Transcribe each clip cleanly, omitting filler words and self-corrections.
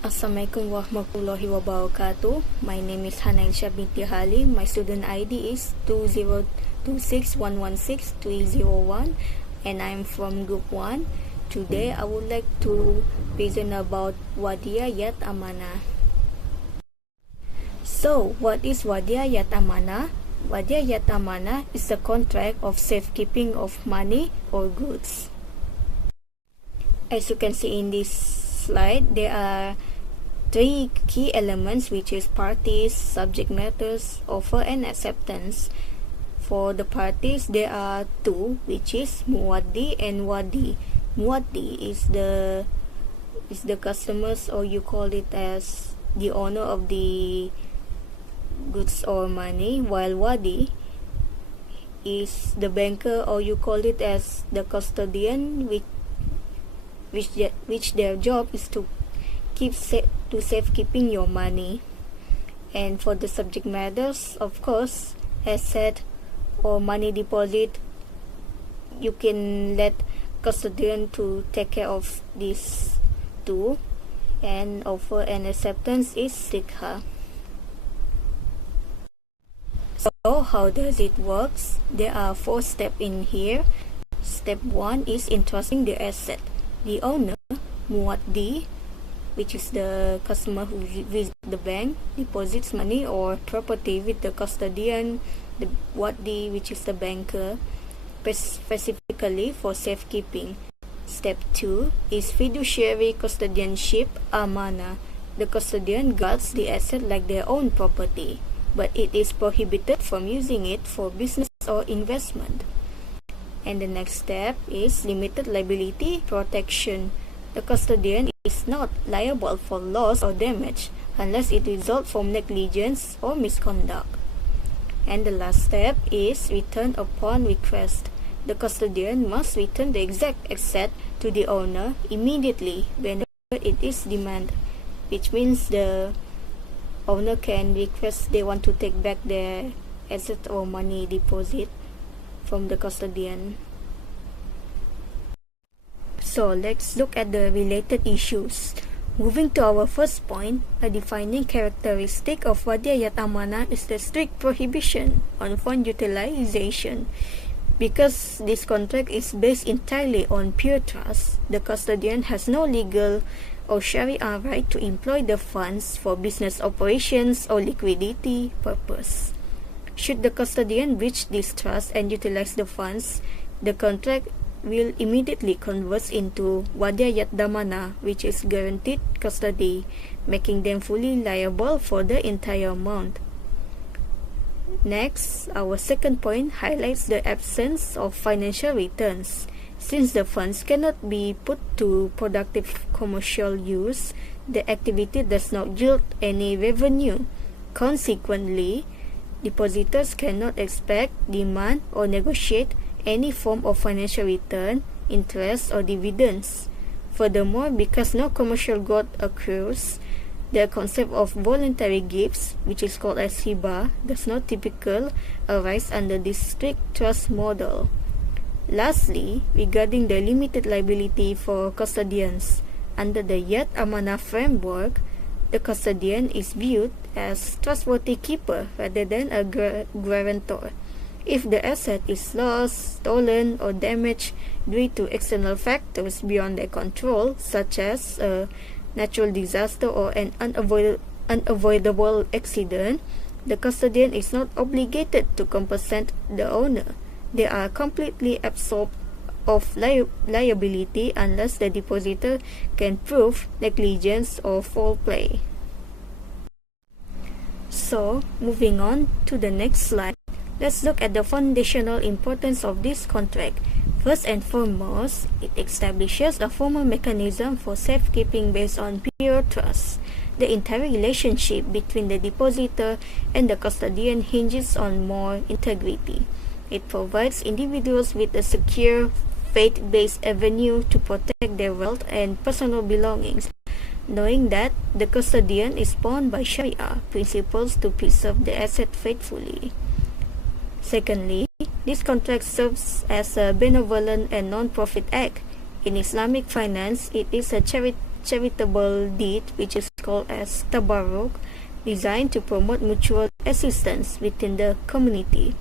Assalamualaikum warahmatullahi wabarakatuh. My name is Hanail Binti Halim. My student ID is 2026116301 and I am from Group 1. Today I would like to present about Wadi'Ah yet Amanah. So, what is Wadi'Ah yet Amanah? Wadi'Ah yet Amanah is a contract of safekeeping of money or goods. As you can see in this slide, there are three key elements, which is parties, subject matters, offer and acceptance. For the parties, there are two, which is Muwaddi and Wadi. Muwaddi is the customers, or you call it as the owner of the goods or money, while Wadi is the banker, or you call it as the custodian, which their job is to safekeeping your money. And for the subject matters, of course, asset or money deposit, you can let custodian to take care of these two. And offer and acceptance is sikha. So how does it works? There are 4 steps in here. Step 1 is entrusting the asset. The owner, Muwaddi, which is the customer who visits the bank, deposits money or property with the custodian, the Wadi, which is the banker, specifically for safekeeping. Step 2 is fiduciary custodianship, Amanah. The custodian guards the asset like their own property, but it is prohibited from using it for business or investment. And the next step is limited liability protection. The custodian is not liable for loss or damage unless it results from negligence or misconduct. And the last step is return upon request. The custodian must return the exact asset to the owner immediately whenever it is demanded, which means the owner can request they want to take back their asset or money deposit from the custodian. So let's look at the related issues. Moving to our first point, a defining characteristic of Wadi'Ah yet Amanah is the strict prohibition on fund utilization. Because this contract is based entirely on pure trust, the custodian has no legal or Sharia right to employ the funds for business operations or liquidity purpose. Should the custodian breach this trust and utilize the funds, the contract will immediately convert into Wadi'Ah yet Amanah, which is guaranteed custody, making them fully liable for the entire amount. Next, our second point highlights the absence of financial returns. Since the funds cannot be put to productive commercial use, the activity does not yield any revenue. Consequently, depositors cannot expect, demand, or negotiate any form of financial return, interest, or dividends. Furthermore, because no commercial growth occurs, the concept of voluntary gifts, which is called as hibah, does not typically arise under this strict trust model. Lastly, regarding the limited liability for custodians, under the Yet Amanah framework, the custodian is viewed as trustworthy keeper rather than a guarantor. If the asset is lost, stolen, or damaged due to external factors beyond their control, such as a natural disaster or an unavoidable accident, the custodian is not obligated to compensate the owner. They are completely absolved of liability unless the depositor can prove negligence or foul play. So, moving on to the next slide, let's look at the foundational importance of this contract. First and foremost, it establishes a formal mechanism for safekeeping based on pure trust. The entire relationship between the depositor and the custodian hinges on moral integrity. It provides individuals with a secure, faith-based avenue to protect their wealth and personal belongings, knowing that the custodian is bound by Sharia principles to preserve the asset faithfully. Secondly, this contract serves as a benevolent and non-profit act. In Islamic finance, it is a charitable deed which is called as tabarruk, designed to promote mutual assistance within the community.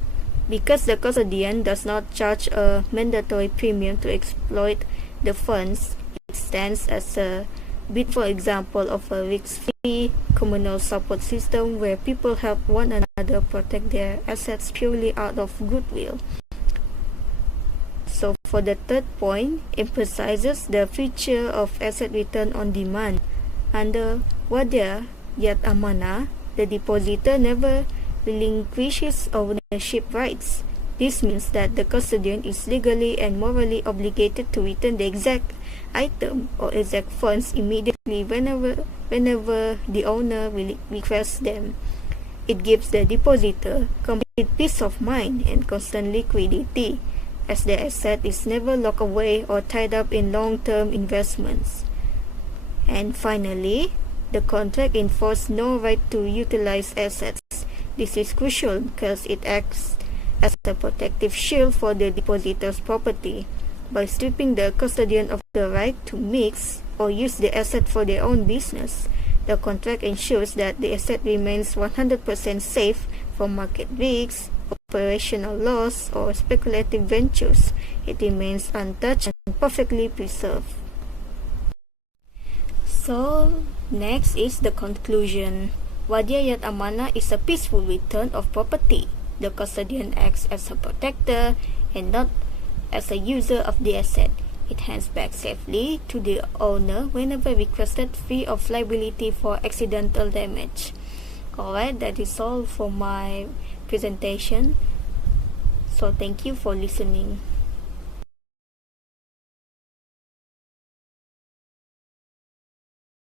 Because the custodian does not charge a mandatory premium to exploit the funds, it stands as a beautiful example of a risk-free communal support system where people help one another protect their assets purely out of goodwill. So for the third point, emphasizes the feature of asset return on demand. Under Wadi'Ah yet Amanah, the depositor never relinquishes ownership rights. This means that the custodian is legally and morally obligated to return the exact item or exact funds immediately whenever the owner requests them. It gives the depositor complete peace of mind and constant liquidity, as the asset is never locked away or tied up in long-term investments. And finally, the contract enforces no right to utilize assets. This is crucial because it acts as a protective shield for the depositor's property. By stripping the custodian of the right to mix or use the asset for their own business, the contract ensures that the asset remains 100% safe from market risks, operational loss, or speculative ventures. It remains untouched and perfectly preserved. So, next is the conclusion. Wadi'Ah yat Amanah is a peaceful return of property. The custodian acts as a protector and not as a user of the asset. It hands back safely to the owner whenever requested, free of liability for accidental damage. Alright, that is all for my presentation. So thank you for listening.